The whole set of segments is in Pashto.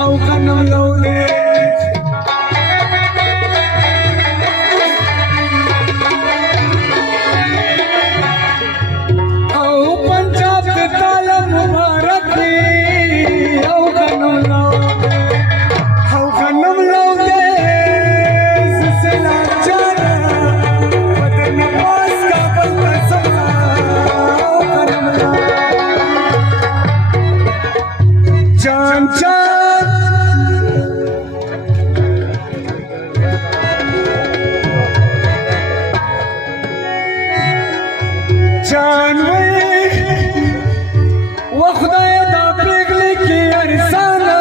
او غنم لولې او پنجاب د تاله مبارک دی او غنم لولې او غنم لولې زسلا جانا بدن پاس کابل تسلا او غنم لولې جان جان جانوي وخدای دا پیغلی کی ارسانا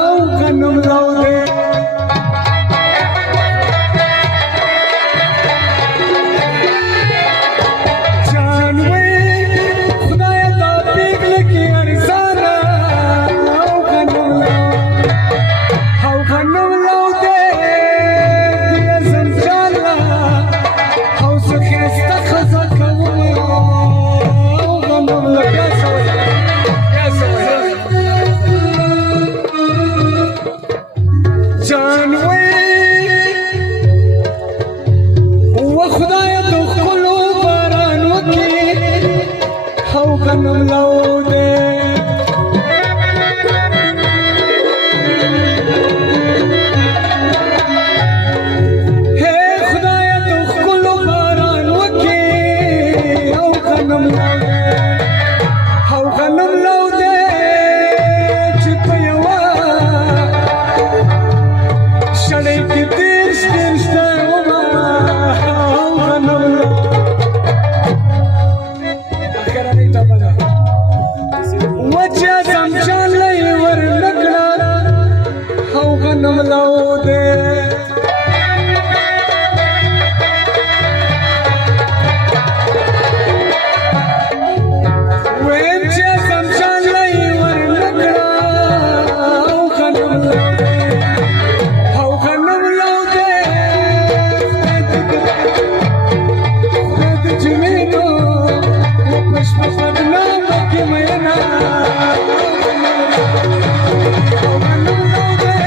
او غنم لولې جانوي خدای دا پیغلی کی ارسانا او غنم لولې دیا زنجالا او سخسته خزا جانوي وخدای د خپلو بارانو کې او غنم لولې هې خدای د خپلو بارانو کې او غنم لولې او غنم لولې چې په یوه شړۍ کې دیرش ته ومه او غنم اخرنۍ ټپه ده وچه زمچاله یې ورنه کړه او غنم لولې ویم چې زمچاله یې ورنه کړه او غنم لولې او غنم لولې خدای د جمینو وپشپه بدنامه کې مینا او غنم لولې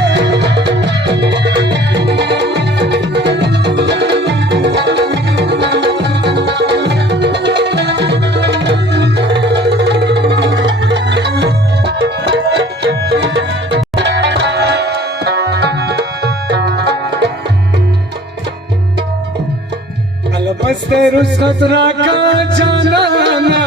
البسته رسخت راکا جانانا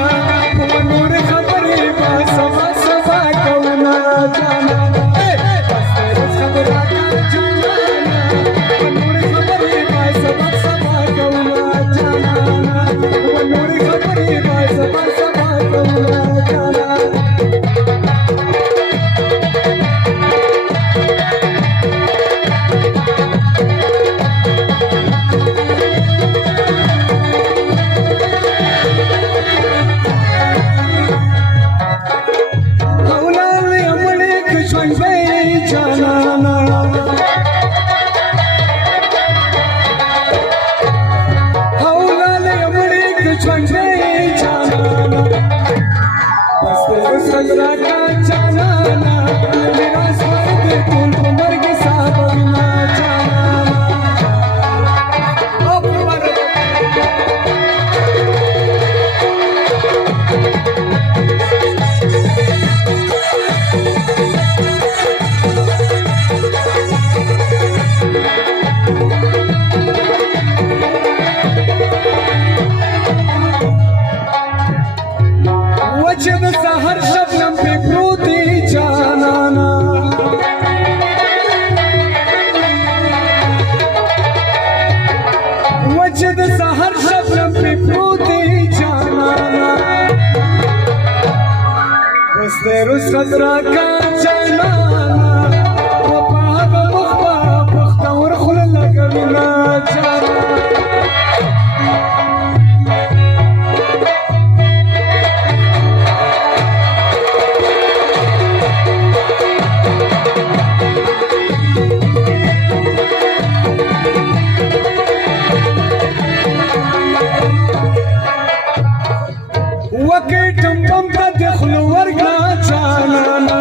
ونور خبرې با سبا سبا کونا جانا البسته رسخت راکا جانانا ونور خبرې با سبا سبا کونا جانا ونور خبرې با سبا سبا کونا جانا وجه د سحر شبنم په پروت دی جانانا وجه د سحر شبنم په پروت دی جانانا وسته رسخت راکا جانانا وپا هغه مخبا پختور خوله لګوینا جانانا وکې ټمبم ته د خلو ورګا جانانا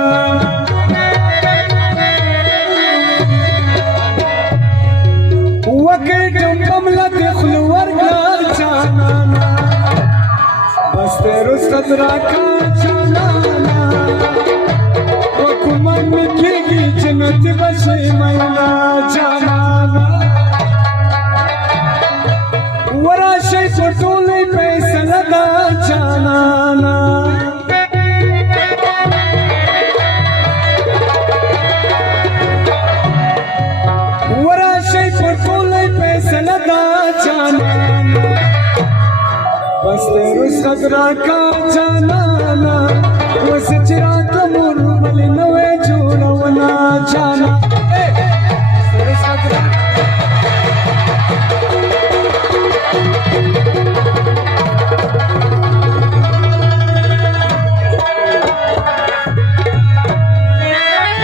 सदरा का जाना वो सचरा तो